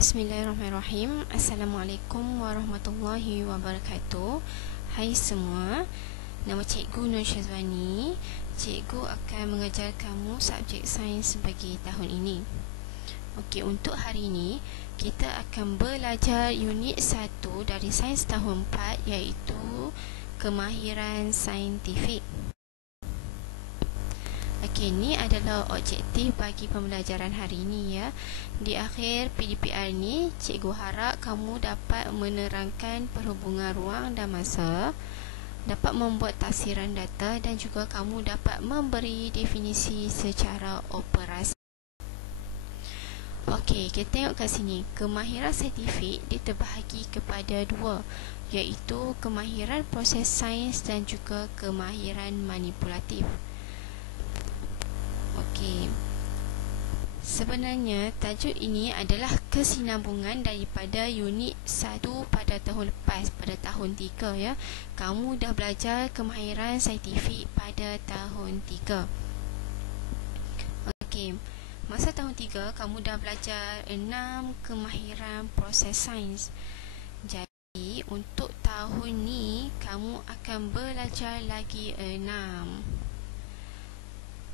Bismillahirrahmanirrahim. Assalamualaikum warahmatullahi wabarakatuh. Hai semua, nama Cikgu Nur Syazwani. Cikgu akan mengajar kamu subjek sains bagi tahun ini. Okey, untuk hari ini kita akan belajar unit 1 dari sains tahun 4, iaitu kemahiran saintifik. Okey, ini adalah objektif bagi pembelajaran hari ini ya. Di akhir PDPR ni, cikgu harap kamu dapat menerangkan perhubungan ruang dan masa, dapat membuat tafsiran data dan juga kamu dapat memberi definisi secara operasi. Okey, kita tengok kat sini. Kemahiran saintifik diterbahagi kepada dua, iaitu kemahiran proses sains dan juga kemahiran manipulatif. Okey, sebenarnya tajuk ini adalah kesinambungan daripada unit 1 pada tahun lepas, pada tahun 3 ya. Kamu dah belajar kemahiran saintifik pada tahun 3. Okey, masa tahun 3 kamu dah belajar 6 kemahiran proses sains. Jadi untuk tahun ni kamu akan belajar lagi 6.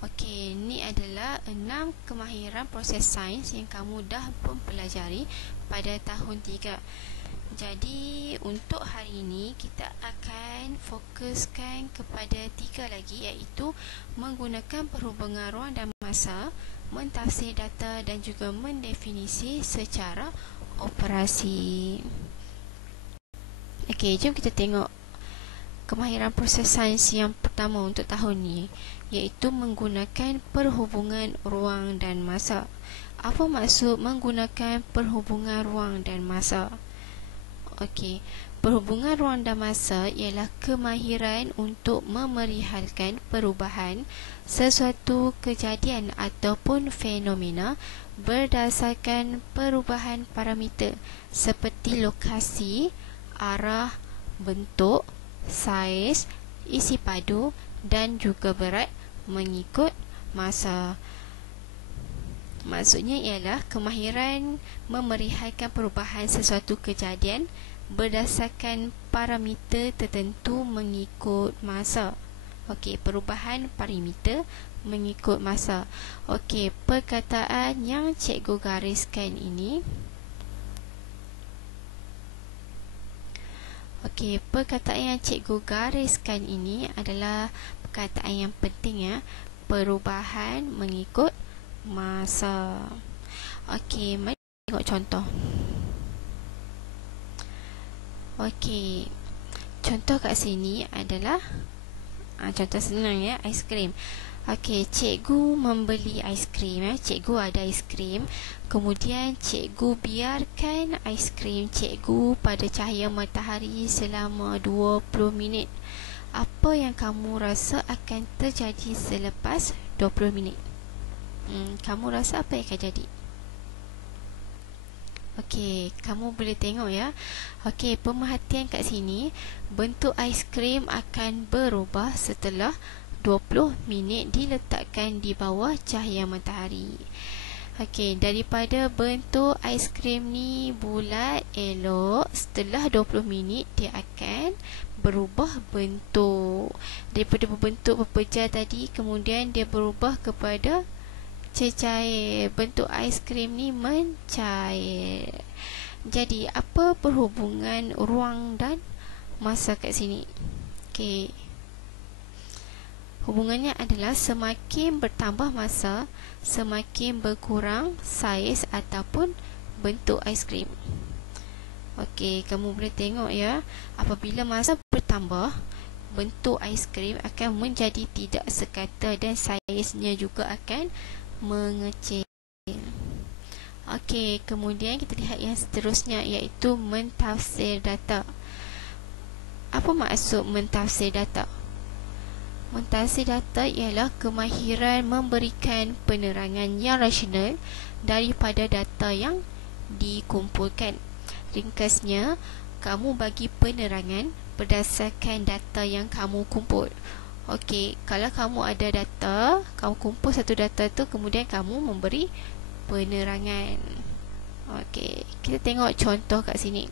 Okey, ini adalah 6 kemahiran proses sains yang kamu dah pun pelajari pada tahun 3. Jadi untuk hari ini kita akan fokuskan kepada 3 lagi, iaitu menggunakan perhubungan ruang dan masa, mentafsir data dan juga mendefinisi secara operasi. Okey, jom kita tengok kemahiran proses sains yang pertama untuk tahun ni, iaitu menggunakan perhubungan ruang dan masa. Apa maksud menggunakan perhubungan ruang dan masa? Okey, perhubungan ruang dan masa ialah kemahiran untuk memerihalkan perubahan sesuatu kejadian ataupun fenomena berdasarkan perubahan parameter seperti lokasi, arah, bentuk, saiz, isi padu dan juga berat mengikut masa. Maksudnya ialah kemahiran memerihalkan perubahan sesuatu kejadian berdasarkan parameter tertentu mengikut masa. Okey, perubahan parameter mengikut masa. Okey, perkataan yang cikgu gariskan ini, okey, perkataan yang cikgu gariskan ini adalah perkataan yang penting ya. Perubahan mengikut masa. Okey, mari tengok contoh. Okey, contoh kat sini adalah contoh senang ya, aiskrim. Okey, cikgu membeli aiskrim ya. Cikgu ada aiskrim, kemudian cikgu biarkan aiskrim cikgu pada cahaya matahari selama 20 minit. Apa yang kamu rasa akan terjadi selepas 20 minit? Kamu rasa apa yang akan jadi? Okey, kamu boleh tengok ya. Okey, pemerhatian kat sini, bentuk aiskrim akan berubah setelah 20 minit diletakkan di bawah cahaya matahari. Okey, daripada bentuk aiskrim ni bulat, elok, setelah 20 minit dia akan berubah bentuk. Daripada berbentuk berpejar tadi, kemudian dia berubah kepada cecair. Bentuk aiskrim ni mencair. Jadi, apa perhubungan ruang dan masa kat sini? Okey, hubungannya adalah semakin bertambah masa, semakin berkurang saiz ataupun bentuk aiskrim. Okey, kamu boleh tengok ya. Apabila masa bertambah, bentuk aiskrim akan menjadi tidak sekata dan saiznya juga akan mengecil. Okey, kemudian kita lihat yang seterusnya, iaitu mentafsir data. Apa maksud mentafsir data? Mentafsir data ialah kemahiran memberikan penerangan yang rasional daripada data yang dikumpulkan. Ringkasnya, kamu bagi penerangan berdasarkan data yang kamu kumpul. Okey, kalau kamu ada data, kamu kumpul satu data tu, kemudian kamu memberi penerangan. Okey, kita tengok contoh kat sini.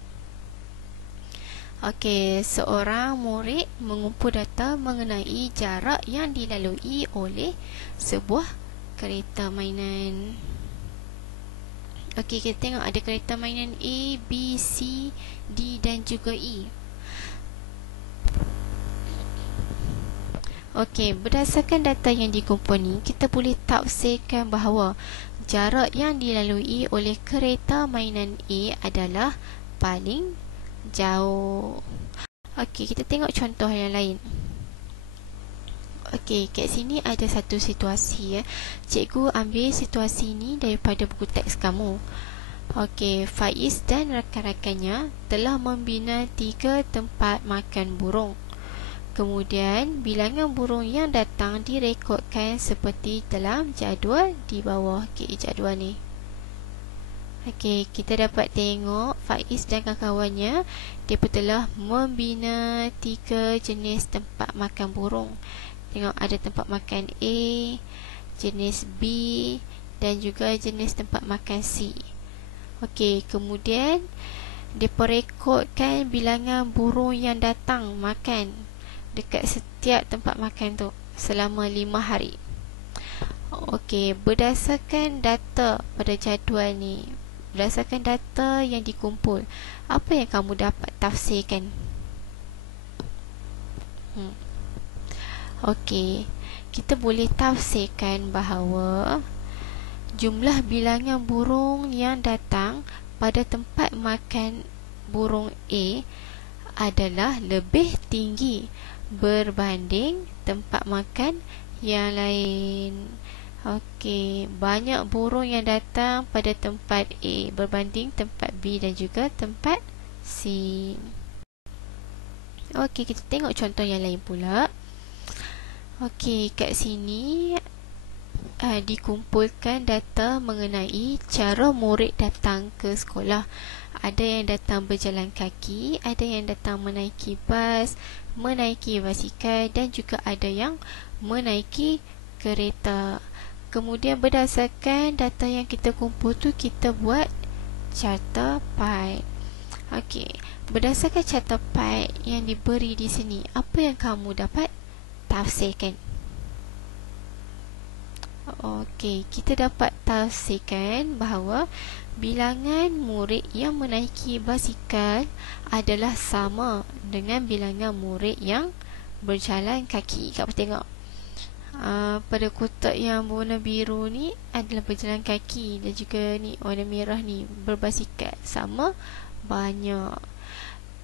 Okey, seorang murid mengumpul data mengenai jarak yang dilalui oleh sebuah kereta mainan. Okey, kita tengok ada kereta mainan A, B, C, D dan juga E. Okey, berdasarkan data yang dikumpul ni, kita boleh tafsirkan bahawa jarak yang dilalui oleh kereta mainan A adalah paling jauh. Okey, kita tengok contoh yang lain. Okey, kat sini ada satu situasi ya. Cikgu ambil situasi ni daripada buku teks kamu. Okey, Faiz dan rakan-rakannya telah membina 3 tempat makan burung. Kemudian, bilangan burung yang datang direkodkan seperti dalam jadual di bawah. Okey, jadual ni. Okey, kita dapat tengok Faiz dan kawan-kawannya dia telah membina 3 jenis tempat makan burung. Tengok ada tempat makan A, jenis B dan juga jenis tempat makan C. Okey, kemudian dia rekodkan bilangan burung yang datang makan dekat setiap tempat makan tu selama 5 hari. Okey, berdasarkan data pada jadual ni, berdasarkan data yang dikumpul, apa yang kamu dapat tafsirkan? Okey, kita boleh tafsirkan bahawa jumlah bilangan burung yang datang pada tempat makan burung A adalah lebih tinggi berbanding tempat makan yang lain. Okey, banyak burung yang datang pada tempat A berbanding tempat B dan juga tempat C. Okey, kita tengok contoh yang lain pula. Okey, kat sini dikumpulkan data mengenai cara murid datang ke sekolah. Ada yang datang berjalan kaki, ada yang datang menaiki bas, menaiki basikal dan juga ada yang menaiki kereta. Kemudian berdasarkan data yang kita kumpul tu, kita buat carta pie. Okey, berdasarkan carta pie yang diberi di sini, apa yang kamu dapat tafsirkan? Okey, kita dapat tafsirkan bahawa bilangan murid yang menaiki basikal adalah sama dengan bilangan murid yang berjalan kaki. Kamu tengok pada kotak yang warna biru ni adalah berjalan kaki dan juga ni warna merah ni berbasikal, sama banyak.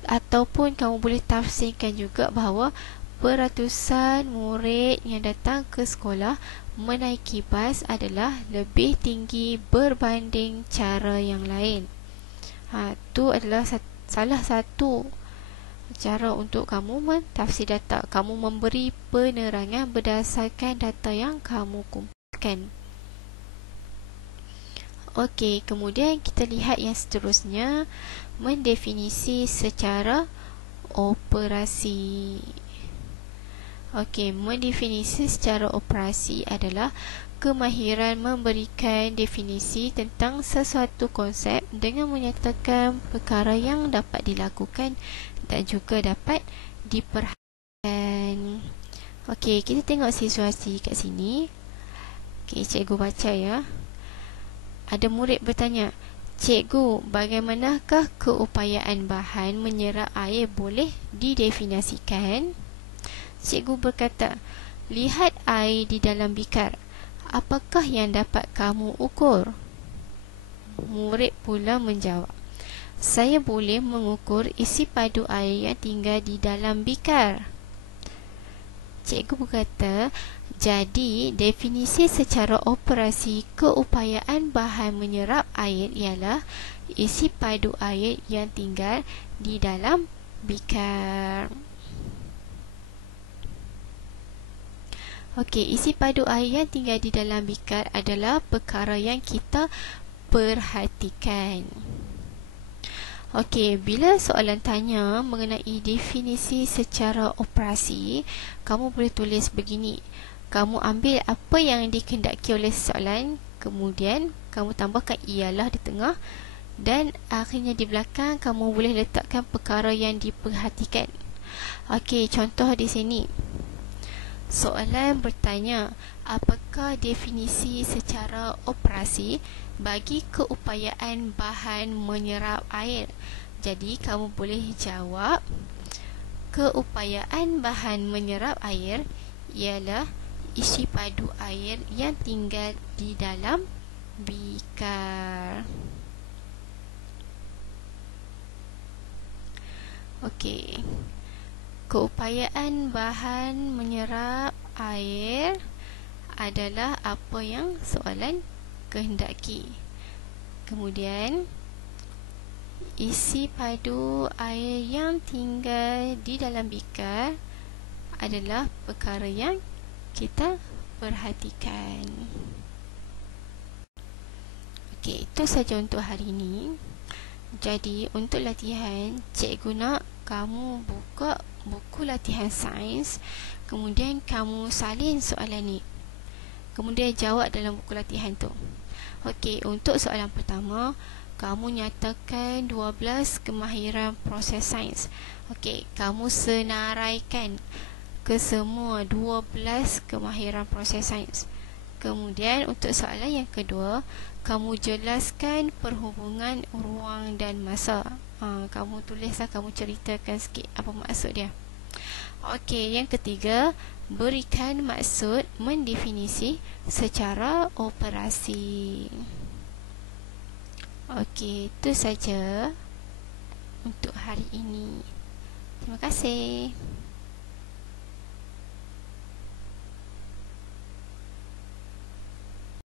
Ataupun kamu boleh tafsirkan juga bahawa peratusan murid yang datang ke sekolah menaiki bas adalah lebih tinggi berbanding cara yang lain. Itu adalah salah satu cara untuk kamu mentafsir data. Kamu memberi penerangan berdasarkan data yang kamu kumpulkan. Okey, kemudian kita lihat yang seterusnya, mendefinisi secara operasi. Okey, mendefinisi secara operasi adalah kemahiran memberikan definisi tentang sesuatu konsep dengan menyatakan perkara yang dapat dilakukan dan juga dapat diperhatikan. Okey, kita tengok situasi kat sini. Okey, cikgu baca ya. Ada murid bertanya, "Cikgu, bagaimanakah keupayaan bahan menyerap air boleh didefinisikan?" Cikgu berkata, "Lihat air di dalam bikar. Apakah yang dapat kamu ukur?" Murid pula menjawab, "Saya boleh mengukur isi padu air yang tinggal di dalam bikar." Cikgu berkata, "Jadi, definisi secara operasi keupayaan bahan menyerap air ialah isi padu air yang tinggal di dalam bikar." Okey, isi padu air yang tinggal di dalam bikar adalah perkara yang kita perhatikan. Okey, bila soalan tanya mengenai definisi secara operasi, kamu boleh tulis begini. Kamu ambil apa yang dikehendaki oleh soalan, kemudian kamu tambahkan ialah di tengah, Dan akhirnya di belakang kamu boleh letakkan perkara yang diperhatikan. Okey, contoh di sini. Soalan bertanya, apakah definisi secara operasi bagi keupayaan bahan menyerap air? Jadi kamu boleh jawab, keupayaan bahan menyerap air ialah isi padu air yang tinggal di dalam bikar. Okey. Keupayaan bahan menyerap air adalah apa yang soalan kehendaki. Kemudian, isi padu air yang tinggal di dalam bikar adalah perkara yang kita perhatikan. Okey, itu saja untuk hari ini. Jadi, untuk latihan, cikgu nak kamu buka buku latihan sains, kemudian kamu salin soalan ni, kemudian jawab dalam buku latihan tu. Okey, untuk soalan pertama, kamu nyatakan 12 kemahiran proses sains. Okey, kamu senaraikan ke semua 12 kemahiran proses sains. Kemudian untuk soalan yang kedua, kamu jelaskan perhubungan ruang dan masa. Kamu tulislah, kamu ceritakan sikit apa maksud dia. Okey, yang ketiga, berikan maksud mendefinisi secara operasi. Okey, itu saja untuk hari ini. Terima kasih.